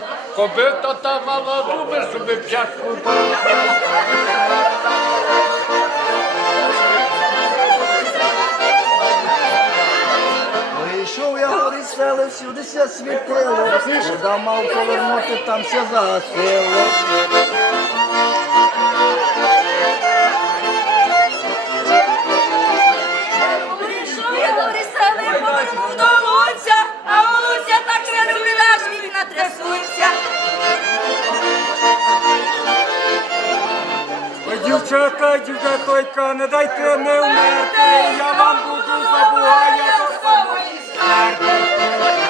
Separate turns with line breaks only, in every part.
пасла, кобита та мала зуби, щоби п'ятку.
Прийшов я гори сели, всюди ся світило. Куди мав повернути, там ся загасило.
Дівчата, дівчатойка, не дайте не вмерти, я вам буду забуває до самої смерти.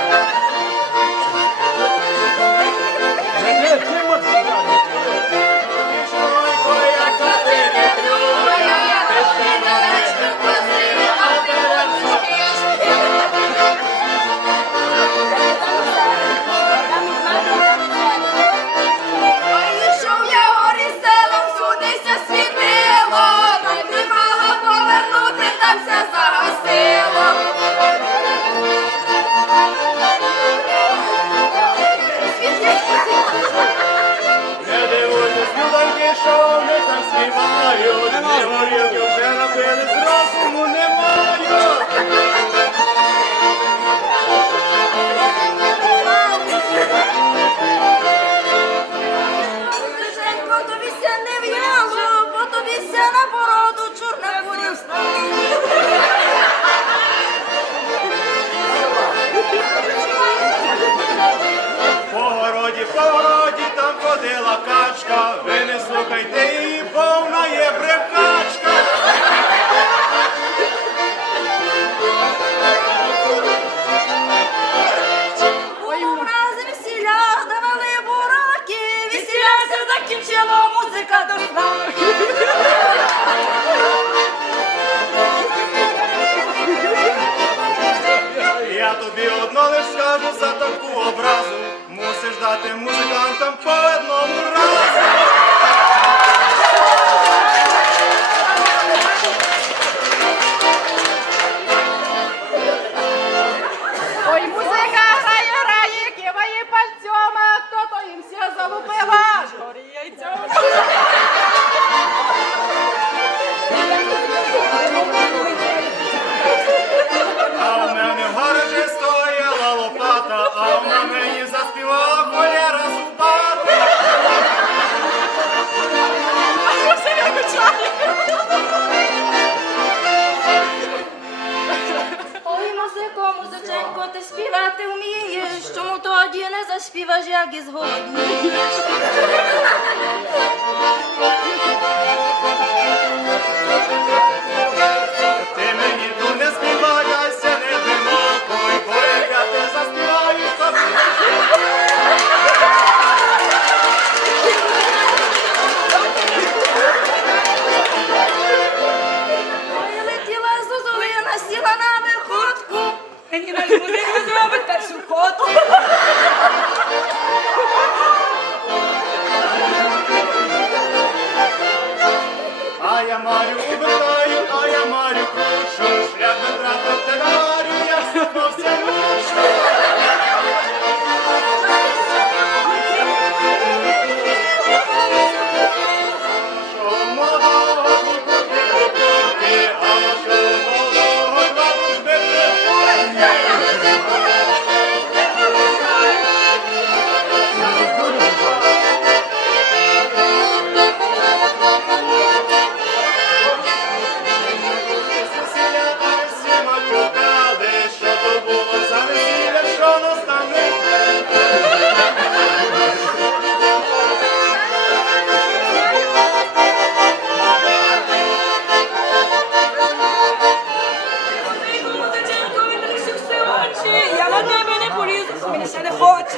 По там ходила качка, ви не слухайте її, повна є брехачка.
Ой, раз весіля давали бураки, весіля се закінчила, музика дошла.
Я тобі одно лиш скажу за таку образу, мусиш ждати музикантам по одному разу.
музиченько, ти співати вмієш, чому тоді не заспіваш, як і зголоднієш?
Ти Марю убираю, а я Марю кручу, шлях не трапив тедарю, я сипався мушу. o Ministério é Rote.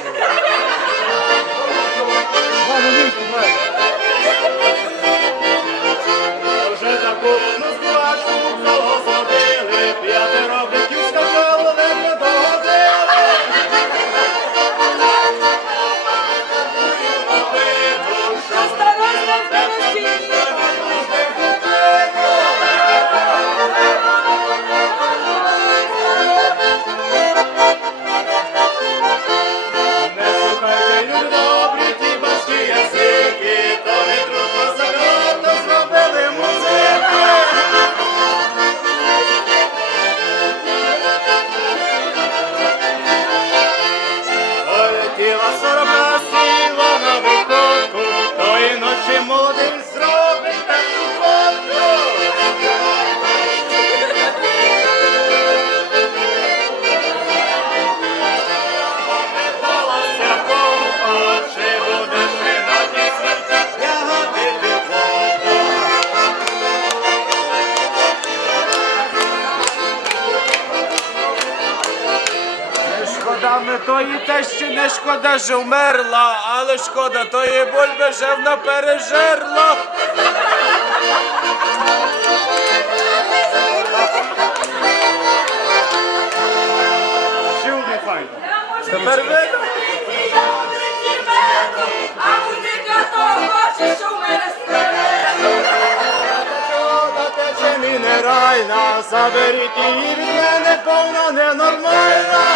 Саме тої те ще не шкода, що вмерла, але шкода тої бульби, що вона пережерла. Чув не файно. Тепер видно? Мінеральна, заберіть її від мене, повно ненормальна.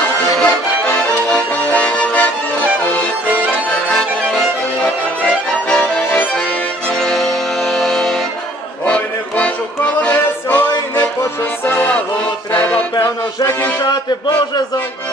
Хочу село, треба, певно, вже кінчати, Боже зон.